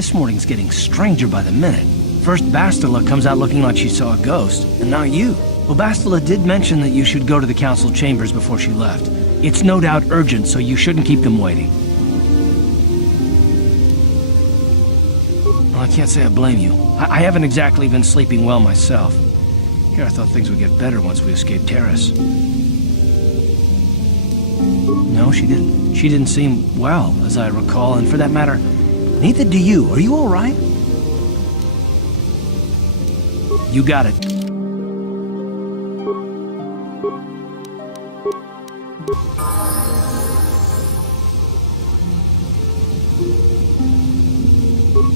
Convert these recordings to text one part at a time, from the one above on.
This morning's getting stranger by the minute. First Bastila comes out looking like she saw a ghost, and now you. Well, Bastila did mention that you should go to the council chambers before she left. It's no doubt urgent, so you shouldn't keep them waiting. Well, I can't say I blame you. I haven't exactly been sleeping well myself. Here I thought things would get better once we escaped Terrace. No, she didn't. She didn't seem well, as I recall, and for that matter, neither do you. Are you all right? You got it.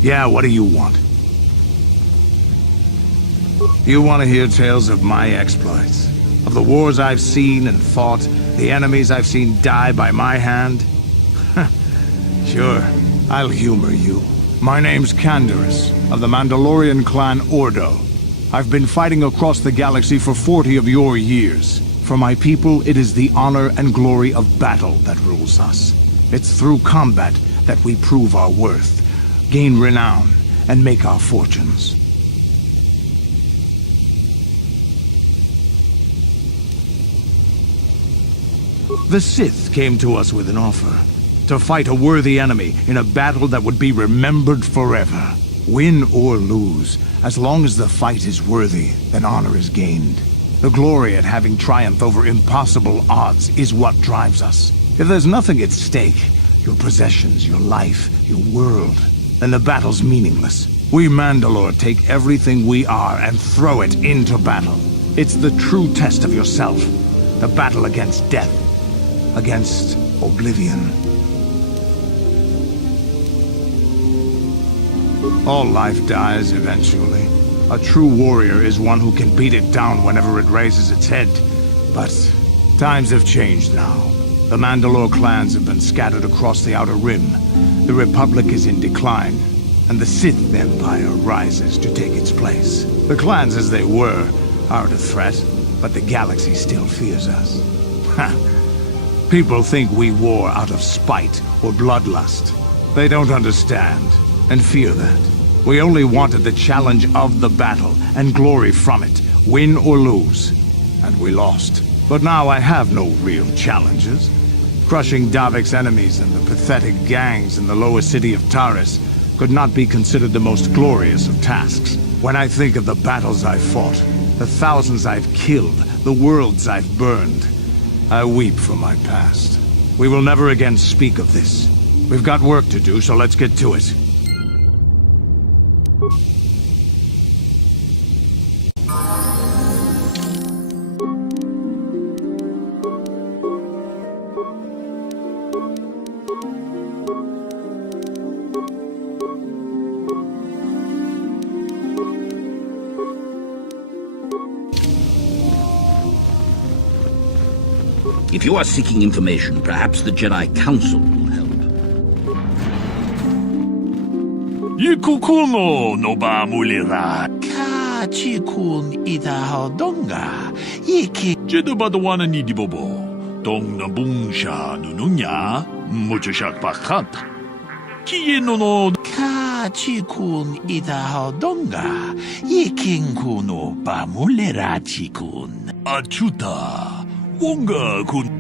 Yeah, what do you want? You want to hear tales of my exploits? Of the wars I've seen and fought? The enemies I've seen die by my hand? Sure, I'll humor you. My name's Canderous, of the Mandalorian clan Ordo. I've been fighting across the galaxy for 40 of your years. For my people, it is the honor and glory of battle that rules us. It's through combat that we prove our worth, gain renown, and make our fortunes. The Sith came to us with an offer. To fight a worthy enemy in a battle that would be remembered forever. Win or lose, as long as the fight is worthy, then honor is gained. The glory at having triumph over impossible odds is what drives us. If there's nothing at stake, your possessions, your life, your world, then the battle's meaningless. We Mandalore take everything we are and throw it into battle. It's the true test of yourself. The battle against death. Against oblivion. All life dies eventually. A true warrior is one who can beat it down whenever it raises its head. But times have changed now. The Mandalore clans have been scattered across the Outer Rim. The Republic is in decline, and the Sith Empire rises to take its place. The clans as they were aren't a threat, but the galaxy still fears us. People think we war out of spite or bloodlust. They don't understand, and fear that. We only wanted the challenge of the battle, and glory from it, win or lose. And we lost. But now I have no real challenges. Crushing Davik's enemies and the pathetic gangs in the lower city of Taris could not be considered the most glorious of tasks. When I think of the battles I've fought, the thousands I've killed, the worlds I've burned, I weep for my past. We will never again speak of this. We've got work to do, so let's get to it. If you are seeking information, perhaps the Jedi Council will help. Yikukuno no ba mulira. Ka chikun idahadonga. Yiki. Jedubadwana ni dibobo. Dong na bungsha nununya. Muchashak pakat. Kieno no. Ka chikun idahadonga. Yikinkuno ba mulira chikun. Achuta. Wonga kun.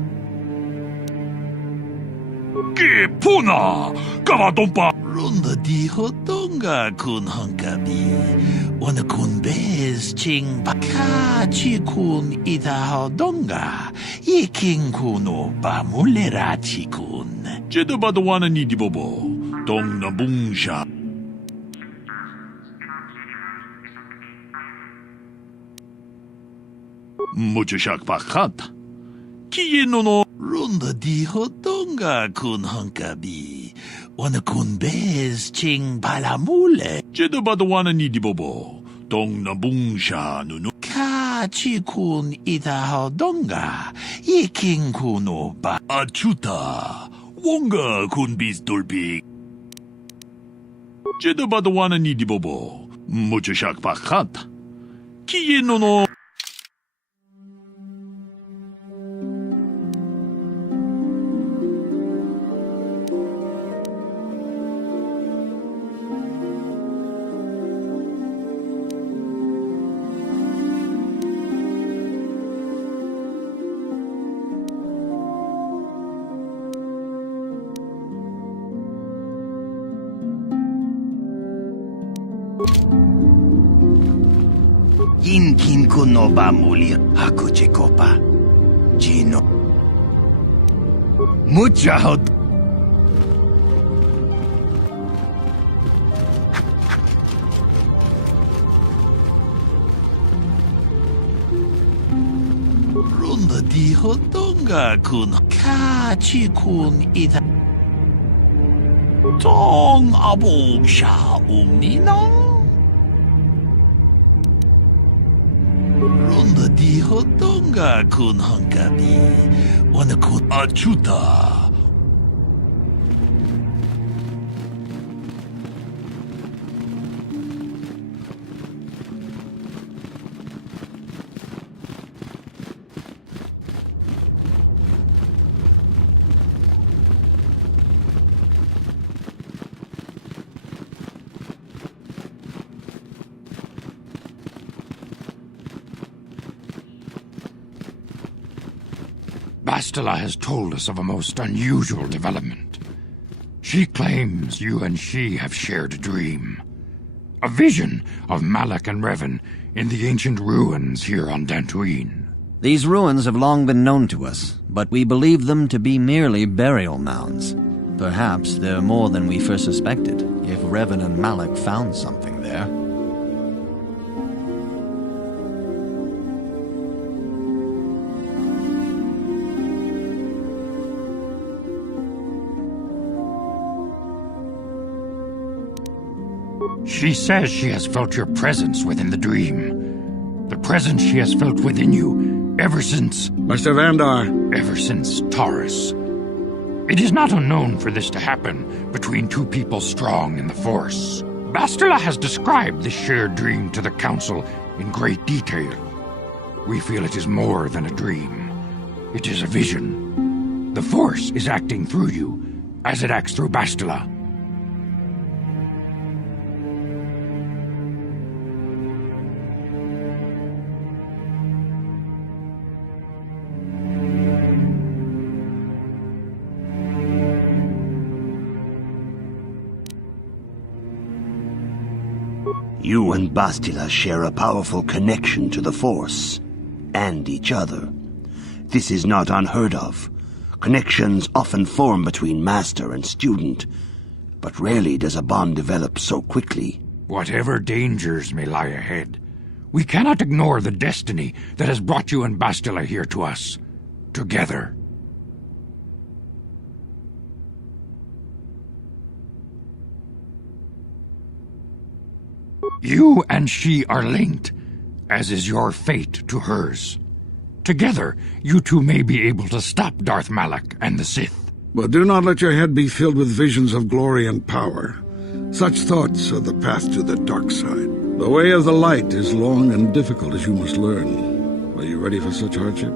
Que puna! Kavadompa! Runda di hodonga kun hunkabi. Wana kun bez ching baka chi kun ida hodonga. Yiking kuno ba mulera chi kun. Jeda badawana ni dibobo. Dong na bungsha. Muchashak pakat. Kieno no. Runda di hodonga kun hunkabi. Wana kun bez ching balamule. Jeda badawana ni dibobo. Dong na bungsha nunu. Ka chi kun ida hodonga. Yiking kuno ba. Achuta. Wonga kun biz dulpig. Jeda badawana ni dibobo. Muchashak pakat. Kieno no. Inkin kuno ba muli hakuchikopa. Gino. Mucha hod. Runda di hodonga kun kachi kun ida. Tong abo sha umninang. Runda di hodonga kun hankabi. Wana kun achuta. Bastila has told us of a most unusual development. She claims you and she have shared a dream. A vision of Malak and Revan in the ancient ruins here on Dantooine. These ruins have long been known to us, but we believe them to be merely burial mounds. Perhaps they're more than we first suspected, if Revan and Malak found something there. She says she has felt your presence within the dream. The presence she has felt within you ever since... Master Vandar. Ever since Taurus. It is not unknown for this to happen between two people strong in the Force. Bastila has described this shared dream to the Council in great detail. We feel it is more than a dream. It is a vision. The Force is acting through you, as it acts through Bastila. You and Bastila share a powerful connection to the Force, and each other. This is not unheard of. Connections often form between master and student, but rarely does a bond develop so quickly. Whatever dangers may lie ahead, we cannot ignore the destiny that has brought you and Bastila here to us, together. You and she are linked, as is your fate to hers. Together, you two may be able to stop Darth Malak and the Sith. But do not let your head be filled with visions of glory and power. Such thoughts are the path to the dark side. The way of the light is long and difficult, as you must learn. Are you ready for such hardship?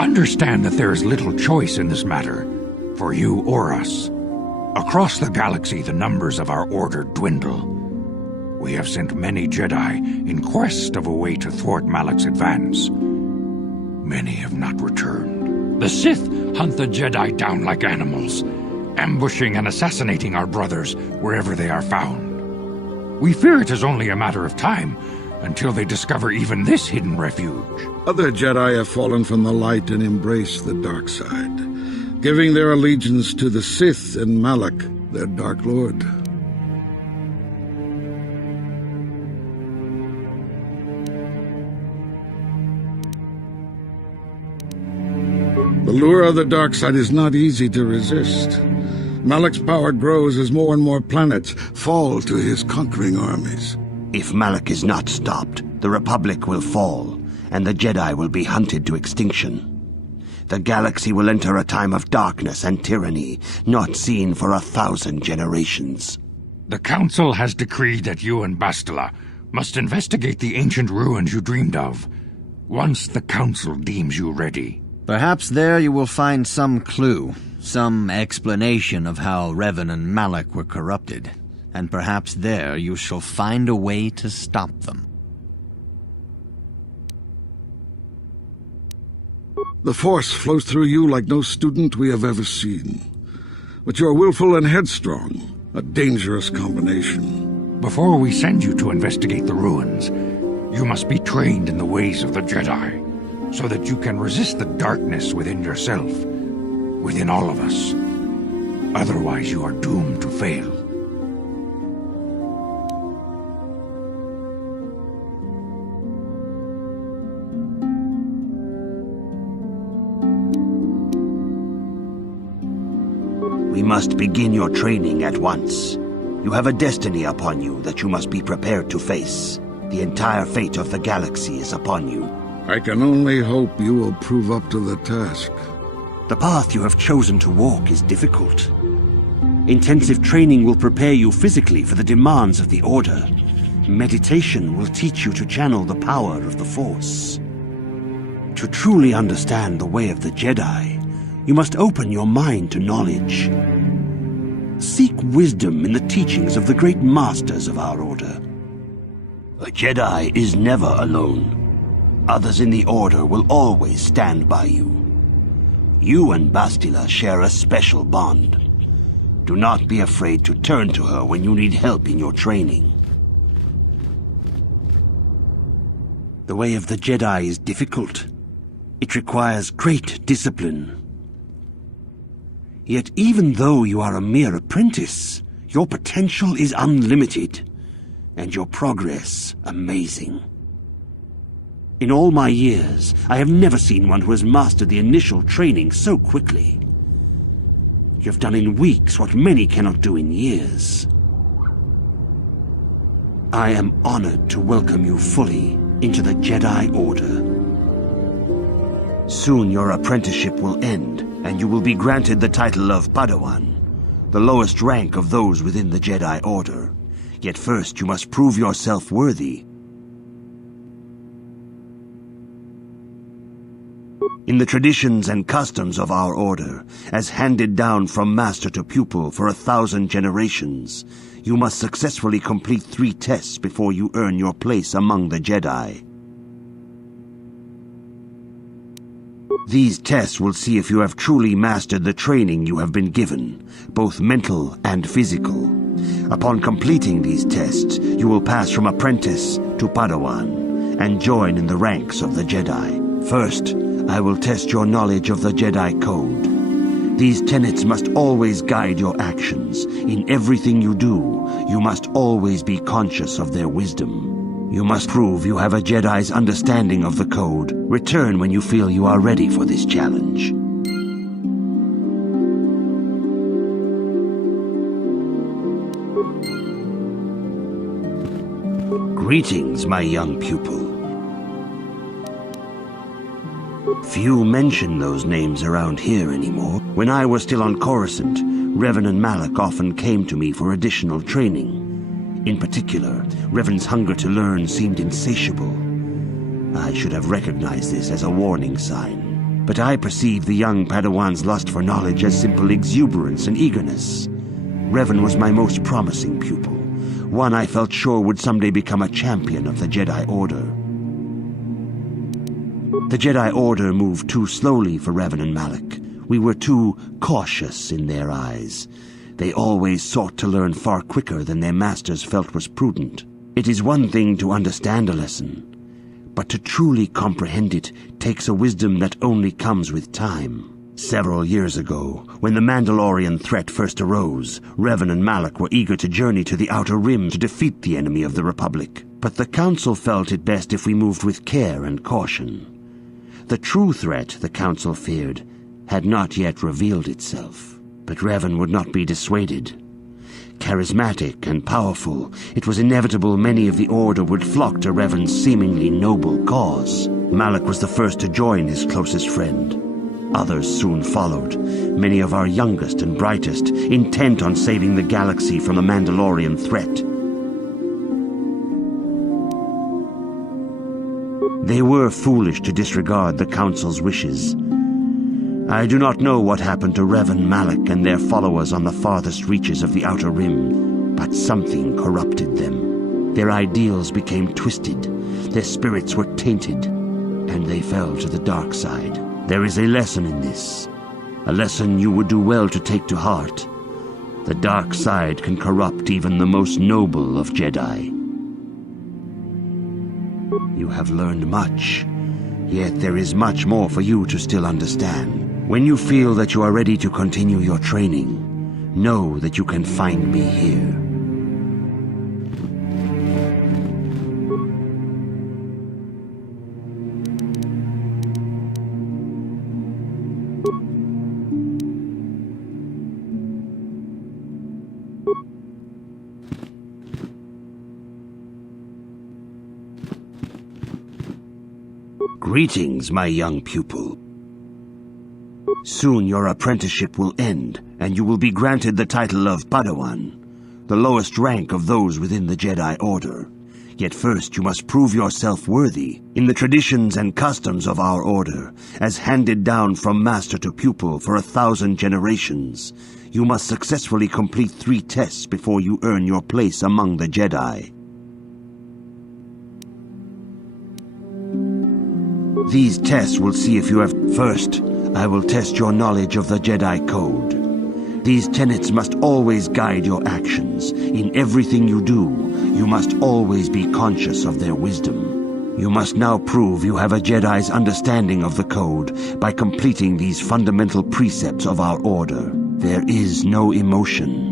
Understand that there is little choice in this matter, for you or us. Across the galaxy, the numbers of our order dwindle. We have sent many Jedi in quest of a way to thwart Malak's advance. Many have not returned. The Sith hunt the Jedi down like animals, ambushing and assassinating our brothers wherever they are found. We fear it is only a matter of time until they discover even this hidden refuge. Other Jedi have fallen from the light and embraced the dark side, giving their allegiance to the Sith and Malak, their Dark Lord. The lure of the dark side is not easy to resist. Malak's power grows as more and more planets fall to his conquering armies. If Malak is not stopped, the Republic will fall, and the Jedi will be hunted to extinction. The galaxy will enter a time of darkness and tyranny, not seen for 1,000 generations. The Council has decreed that you and Bastila must investigate the ancient ruins you dreamed of, once the Council deems you ready. Perhaps there you will find some clue, some explanation of how Revan and Malak were corrupted, and perhaps there you shall find a way to stop them. The Force flows through you like no student we have ever seen. But you are willful and headstrong, a dangerous combination. Before we send you to investigate the ruins, you must be trained in the ways of the Jedi, so that you can resist the darkness within yourself, within all of us. Otherwise, you are doomed to fail. We must begin your training at once. You have a destiny upon you that you must be prepared to face. The entire fate of the galaxy is upon you. I can only hope you will prove up to the task. The path you have chosen to walk is difficult. Intensive training will prepare you physically for the demands of the Order. Meditation will teach you to channel the power of the Force. To truly understand the way of the Jedi, you must open your mind to knowledge. Seek wisdom in the teachings of the great masters of our Order. A Jedi is never alone. Others in the Order will always stand by you. You and Bastila share a special bond. Do not be afraid to turn to her when you need help in your training. The way of the Jedi is difficult. It requires great discipline. Yet even though you are a mere apprentice, your potential is unlimited, and your progress amazing. In all my years, I have never seen one who has mastered the initial training so quickly. You have done in weeks what many cannot do in years. I am honored to welcome you fully into the Jedi Order. Soon your apprenticeship will end, and you will be granted the title of Padawan, the lowest rank of those within the Jedi Order. Yet first you must prove yourself worthy. In the traditions and customs of our Order, as handed down from master to pupil for 1,000 generations, you must successfully complete 3 tests before you earn your place among the Jedi. These tests will see if you have truly mastered the training you have been given, both mental and physical. Upon completing these tests, you will pass from apprentice to Padawan, and join in the ranks of the Jedi. First, I will test your knowledge of the Jedi Code. These tenets must always guide your actions. In everything you do, you must always be conscious of their wisdom. You must prove you have a Jedi's understanding of the Code. Return when you feel you are ready for this challenge. Greetings, my young pupil. Few mention those names around here anymore. When I was still on Coruscant, Revan and Malak often came to me for additional training. In particular, Revan's hunger to learn seemed insatiable. I should have recognized this as a warning sign. But I perceived the young Padawan's lust for knowledge as simple exuberance and eagerness. Revan was my most promising pupil, one I felt sure would someday become a champion of the Jedi Order. The Jedi Order moved too slowly for Revan and Malak. We were too cautious in their eyes. They always sought to learn far quicker than their masters felt was prudent. It is one thing to understand a lesson, but to truly comprehend it takes a wisdom that only comes with time. Several years ago, when the Mandalorian threat first arose, Revan and Malak were eager to journey to the Outer Rim to defeat the enemy of the Republic. But the Council felt it best if we moved with care and caution. The true threat, the Council feared, had not yet revealed itself. But Revan would not be dissuaded. Charismatic and powerful, it was inevitable many of the Order would flock to Revan's seemingly noble cause. Malak was the first to join his closest friend. Others soon followed, many of our youngest and brightest, intent on saving the galaxy from the Mandalorian threat. They were foolish to disregard the Council's wishes. I do not know what happened to Revan, Malak, and their followers on the farthest reaches of the Outer Rim, but something corrupted them. Their ideals became twisted, their spirits were tainted, and they fell to the dark side. There is a lesson in this, a lesson you would do well to take to heart. The dark side can corrupt even the most noble of Jedi. You have learned much, yet there is much more for you to still understand. When you feel that you are ready to continue your training, know that you can find me here. Greetings, my young pupil. Soon your apprenticeship will end, and you will be granted the title of Padawan, the lowest rank of those within the Jedi Order. Yet first you must prove yourself worthy in the traditions and customs of our order, as handed down from master to pupil for 1,000 generations. You must successfully complete 3 tests before you earn your place among the Jedi. These tests will see if you have... First, I will test your knowledge of the Jedi Code. These tenets must always guide your actions. In everything you do, you must always be conscious of their wisdom. You must now prove you have a Jedi's understanding of the Code by completing these fundamental precepts of our order. There is no emotion.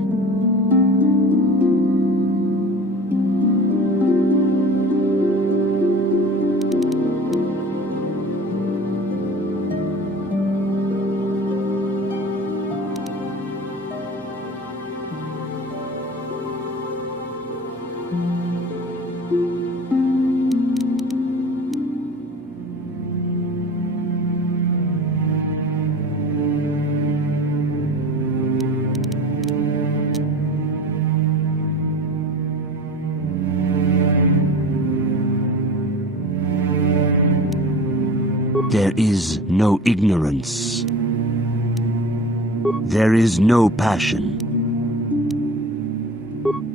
There is no ignorance. There is no passion.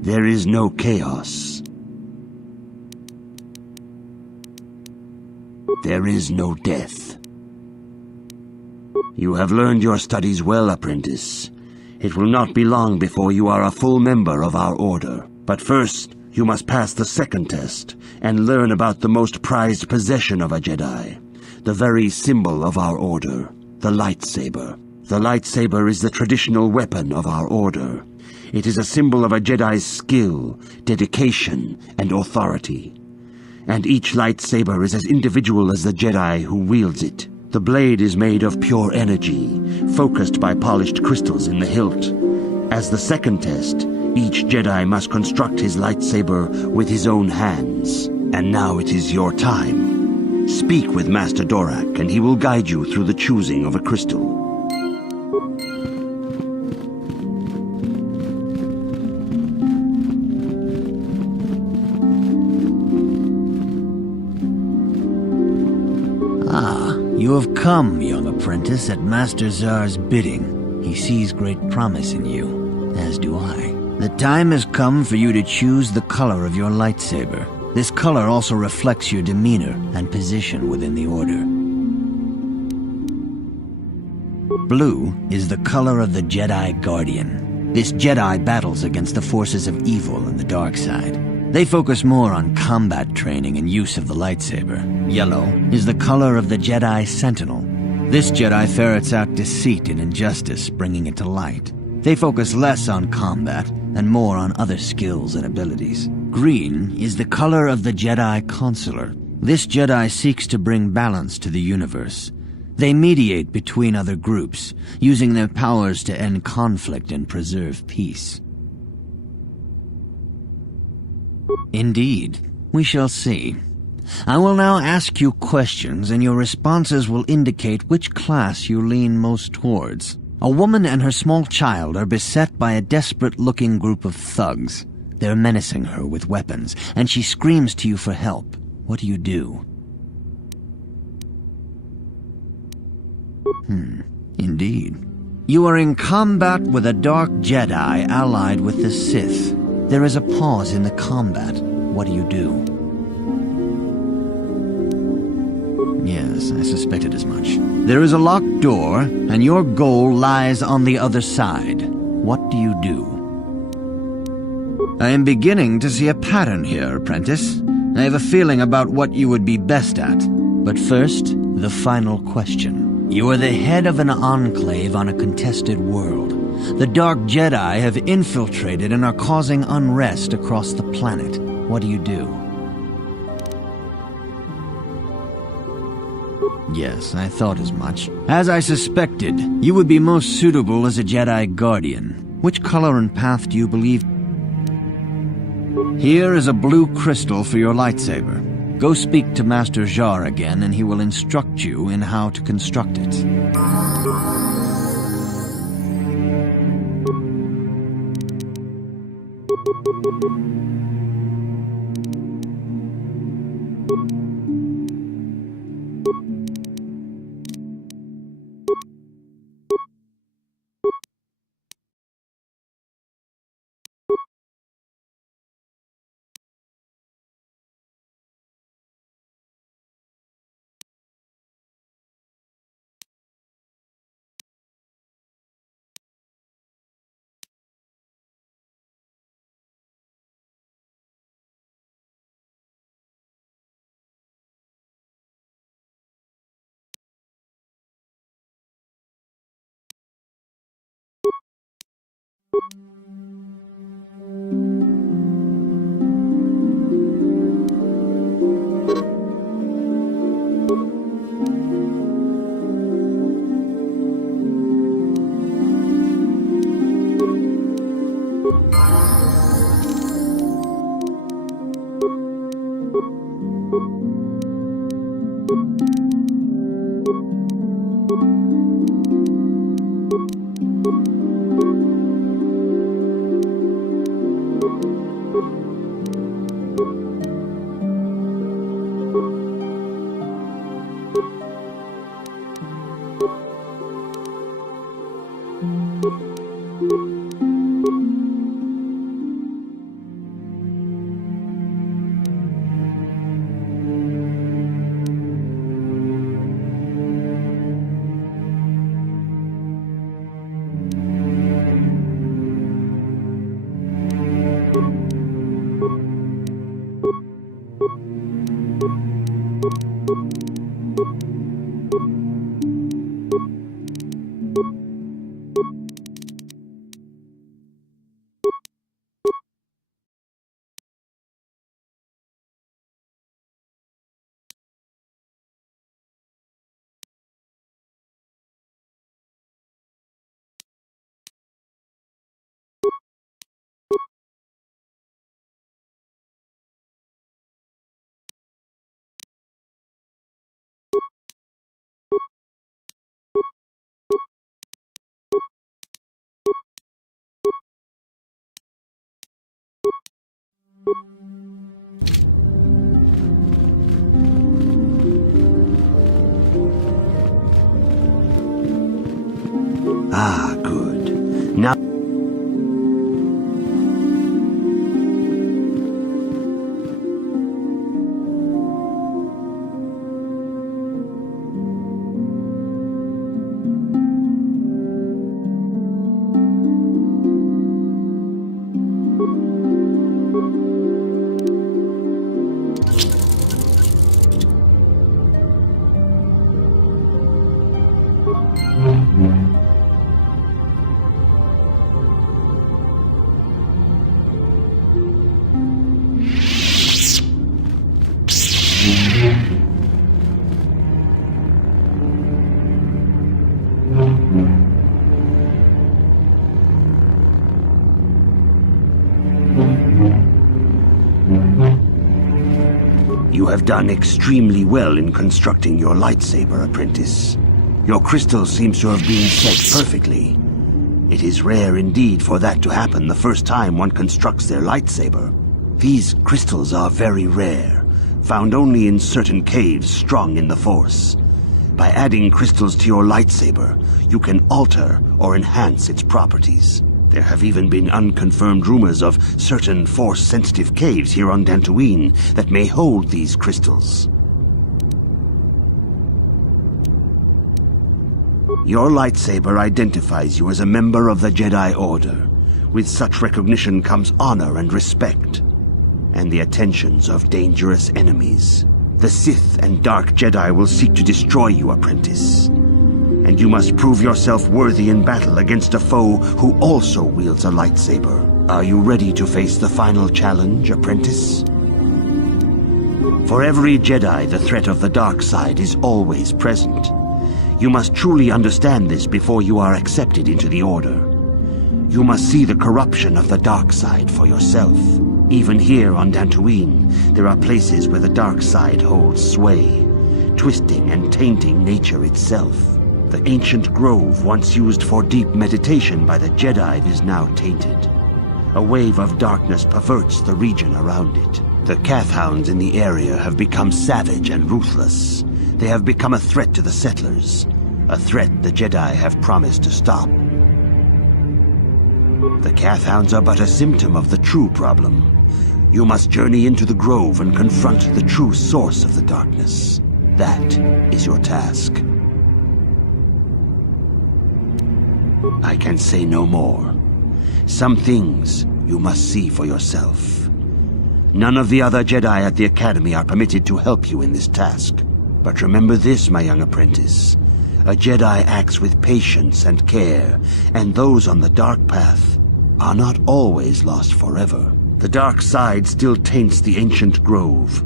There is no chaos. There is no death. You have learned your studies well, apprentice. It will not be long before you are a full member of our order. But first, you must pass the second test and learn about the most prized possession of a Jedi. The very symbol of our order, the lightsaber. The lightsaber is the traditional weapon of our order. It is a symbol of a Jedi's skill, dedication, and authority. And each lightsaber is as individual as the Jedi who wields it. The blade is made of pure energy, focused by polished crystals in the hilt. As the second test, each Jedi must construct his lightsaber with his own hands. And now it is your time. Speak with Master Dorak, and he will guide you through the choosing of a crystal. Ah, you have come, young apprentice, at Master Zar's bidding. He sees great promise in you, as do I. The time has come for you to choose the color of your lightsaber. This color also reflects your demeanor and position within the Order. Blue is the color of the Jedi Guardian. This Jedi battles against the forces of evil and the dark side. They focus more on combat training and use of the lightsaber. Yellow is the color of the Jedi Sentinel. This Jedi ferrets out deceit and injustice, bringing it to light. They focus less on combat and more on other skills and abilities. Green is the color of the Jedi Consular. This Jedi seeks to bring balance to the universe. They mediate between other groups, using their powers to end conflict and preserve peace. Indeed, we shall see. I will now ask you questions, and your responses will indicate which class you lean most towards. A woman and her small child are beset by a desperate-looking group of thugs. They're menacing her with weapons, and she screams to you for help. What do you do? Indeed. You are in combat with a dark Jedi allied with the Sith. There is a pause in the combat. What do you do? Yes, I suspected as much. There is a locked door, and your goal lies on the other side. what do you do? I am beginning to see a pattern here, apprentice. I have a feeling about what you would be best at. But first, the final question. You are the head of an enclave on a contested world. The Dark Jedi have infiltrated and are causing unrest across the planet. What do you do? Yes, I thought as much. As I suspected, you would be most suitable as a Jedi Guardian. Which color and path do you believe? Here is a blue crystal for your lightsaber. Go speak to Master Jar again, and he will instruct you in how to construct it. Ah, good. Now... You have done extremely well in constructing your lightsaber, apprentice. Your crystal seems to have been set perfectly. It is rare indeed for that to happen the first time one constructs their lightsaber. These crystals are very rare, found only in certain caves strong in the Force. By adding crystals to your lightsaber, you can alter or enhance its properties. There have even been unconfirmed rumors of certain Force-sensitive caves here on Dantooine that may hold these crystals. Your lightsaber identifies you as a member of the Jedi Order. With such recognition comes honor and respect, and the attentions of dangerous enemies. The Sith and Dark Jedi will seek to destroy you, apprentice. And you must prove yourself worthy in battle against a foe who also wields a lightsaber. Are you ready to face the final challenge, apprentice? For every Jedi, the threat of the dark side is always present. You must truly understand this before you are accepted into the Order. You must see the corruption of the dark side for yourself. Even here on Dantooine, there are places where the dark side holds sway, twisting and tainting nature itself. The ancient grove once used for deep meditation by the Jedi is now tainted. A wave of darkness perverts the region around it. The Kathhounds in the area have become savage and ruthless. They have become a threat to the settlers, a threat the Jedi have promised to stop. The Kathhounds are but a symptom of the true problem. You must journey into the grove and confront the true source of the darkness. That is your task. I can say no more. Some things you must see for yourself. None of the other Jedi at the Academy are permitted to help you in this task. But remember this, my young apprentice. A Jedi acts with patience and care, and those on the dark path are not always lost forever. The dark side still taints the ancient grove.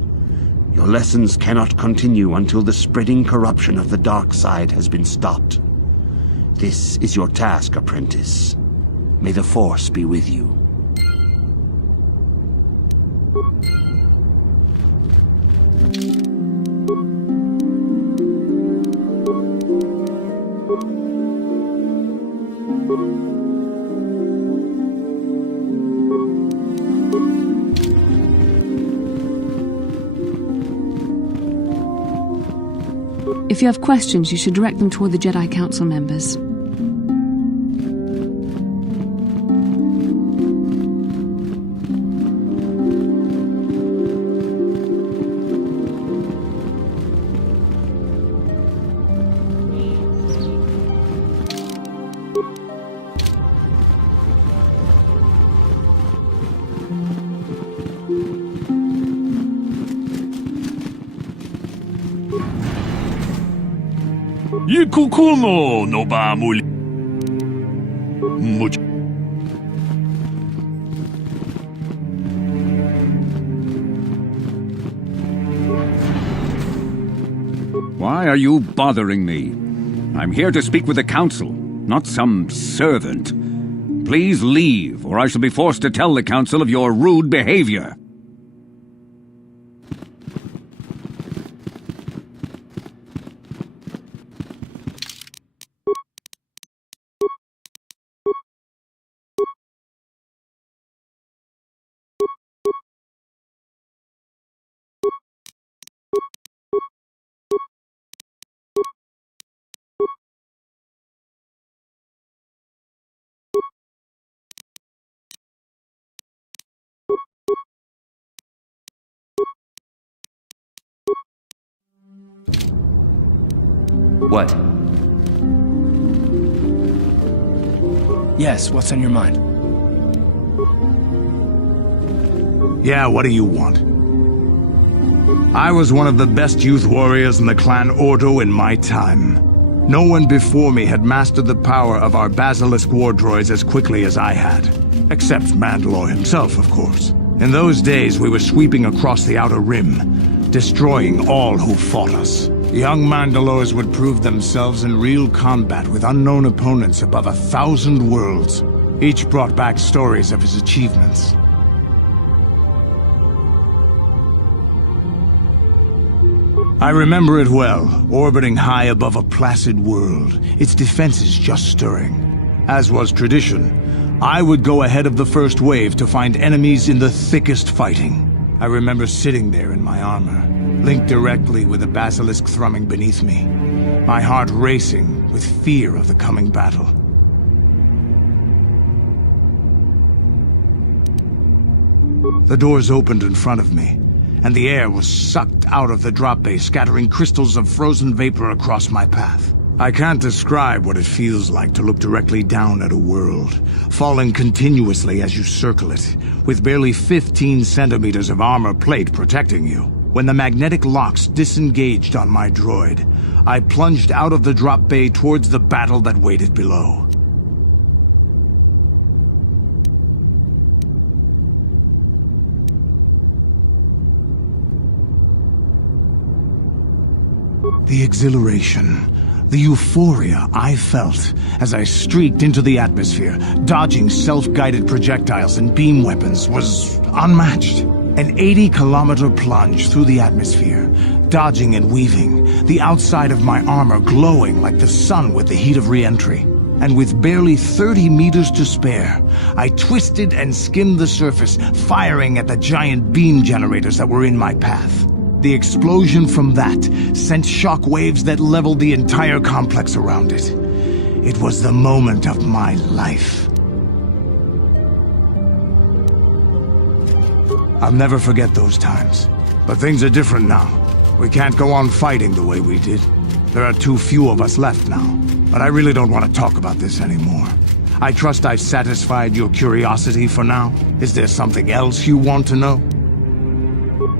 Your lessons cannot continue until the spreading corruption of the dark side has been stopped. This is your task, apprentice. May the Force be with you. If you have questions, you should direct them toward the Jedi Council members. Yikukuno no ba muli. Much. Why are you bothering me? I'm here to speak with the Council, not some servant. Please leave, or I shall be forced to tell the Council of your rude behavior. What? Yes, what's on your mind? Yeah, what do you want? I was one of the best youth warriors in the clan Ordo in my time. No one before me had mastered the power of our basilisk war droids as quickly as I had. Except Mandalore himself, of course. In those days, we were sweeping across the Outer Rim, destroying all who fought us. Young Mandalores would prove themselves in real combat with unknown opponents above 1,000 worlds. Each brought back stories of his achievements. I remember it well, orbiting high above a placid world, its defenses just stirring. As was tradition, I would go ahead of the first wave to find enemies in the thickest fighting. I remember sitting there in my armor, linked directly with a basilisk thrumming beneath me, my heart racing with fear of the coming battle. The doors opened in front of me, and the air was sucked out of the drop bay, scattering crystals of frozen vapor across my path. I can't describe what it feels like to look directly down at a world, falling continuously as you circle it, with barely 15 centimeters of armor plate protecting you. When the magnetic locks disengaged on my droid, I plunged out of the drop bay towards the battle that waited below. The exhilaration, the euphoria I felt as I streaked into the atmosphere, dodging self-guided projectiles and beam weapons, was unmatched. An 80-kilometer plunge through the atmosphere, dodging and weaving, the outside of my armor glowing like the sun with the heat of re-entry. And with barely 30 meters to spare, I twisted and skimmed the surface, firing at the giant beam generators that were in my path. The explosion from that sent shock waves that leveled the entire complex around it. It was the moment of my life. I'll never forget those times. But things are different now. We can't go on fighting the way we did. There are too few of us left now. But I really don't want to talk about this anymore. I trust I've satisfied your curiosity for now. Is there something else you want to know?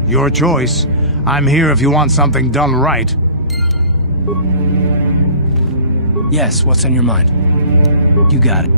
Your choice. I'm here if you want something done right. Yes, what's on your mind? You got it.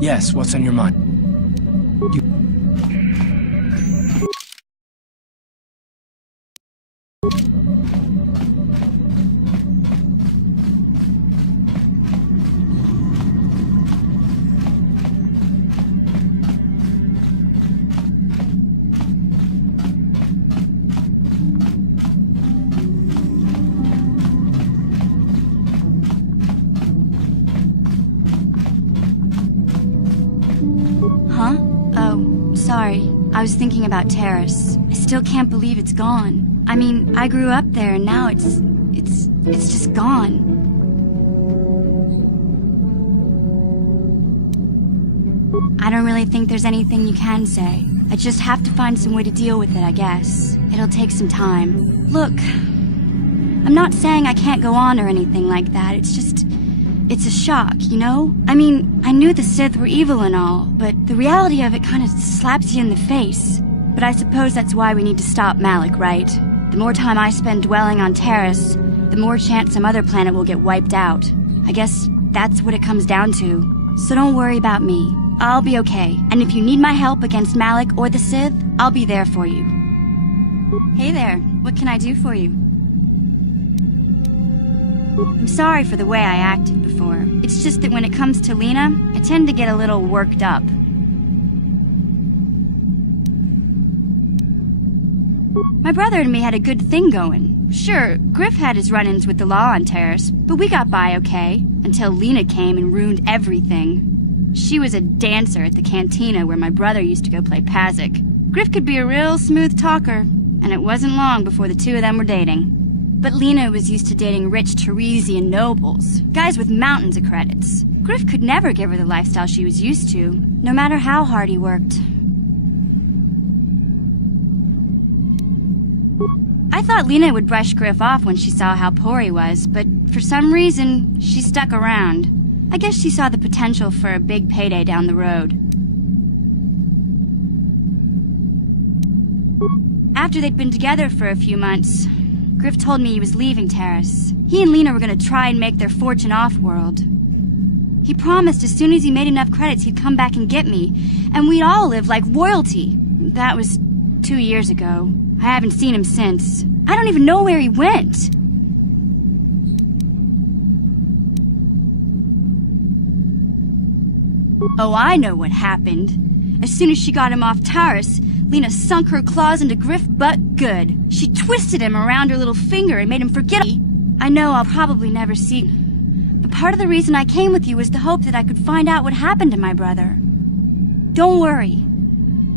Yes, what's on your mind? Sorry, I was thinking about Terrace. I still can't believe it's gone. I mean, I grew up there and now it's just gone. I don't really think there's anything you can say. I just have to find some way to deal with it, I guess. It'll take some time. Look, I'm not saying I can't go on or anything like that. It's a shock, you know? I mean, I knew the Sith were evil and all, but the reality of it kind of slaps you in the face. But I suppose that's why we need to stop Malik, right? The more time I spend dwelling on Terrace, the more chance some other planet will get wiped out. I guess that's what it comes down to. So don't worry about me. I'll be okay, and if you need my help against Malik or the Sith, I'll be there for you. Hey there, what can I do for you? I'm sorry for the way I acted before. It's just that when it comes to Lena, I tend to get a little worked up. My brother and me had a good thing going. Sure, Griff had his run-ins with the law on Terrace, but we got by okay, until Lena came and ruined everything. She was a dancer at the cantina where my brother used to go play Pazik. Griff could be a real smooth talker, and it wasn't long before the two of them were dating. But Lena was used to dating rich Teresian nobles, guys with mountains of credits. Griff could never give her the lifestyle she was used to, no matter how hard he worked. I thought Lena would brush Griff off when she saw how poor he was, but for some reason, she stuck around. I guess she saw the potential for a big payday down the road. After they'd been together for a few months, Griff told me he was leaving Terrace. He and Lena were going to try and make their fortune off-world. He promised as soon as he made enough credits he'd come back and get me, and we'd all live like royalty. That was 2 years ago. I haven't seen him since. I don't even know where he went. Oh, I know what happened. As soon as she got him off Terrace, Lena sunk her claws into Griff butt good. She twisted him around her little finger and made him forget me. I know I'll probably never see him. But part of the reason I came with you was the hope that I could find out what happened to my brother. Don't worry.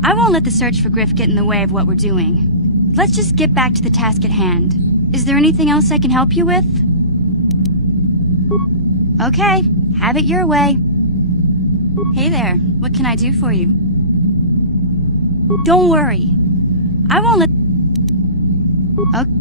I won't let the search for Griff get in the way of what we're doing. Let's just get back to the task at hand. Is there anything else I can help you with? Okay, have it your way. Hey there, what can I do for you? Don't worry. I won't let... Okay.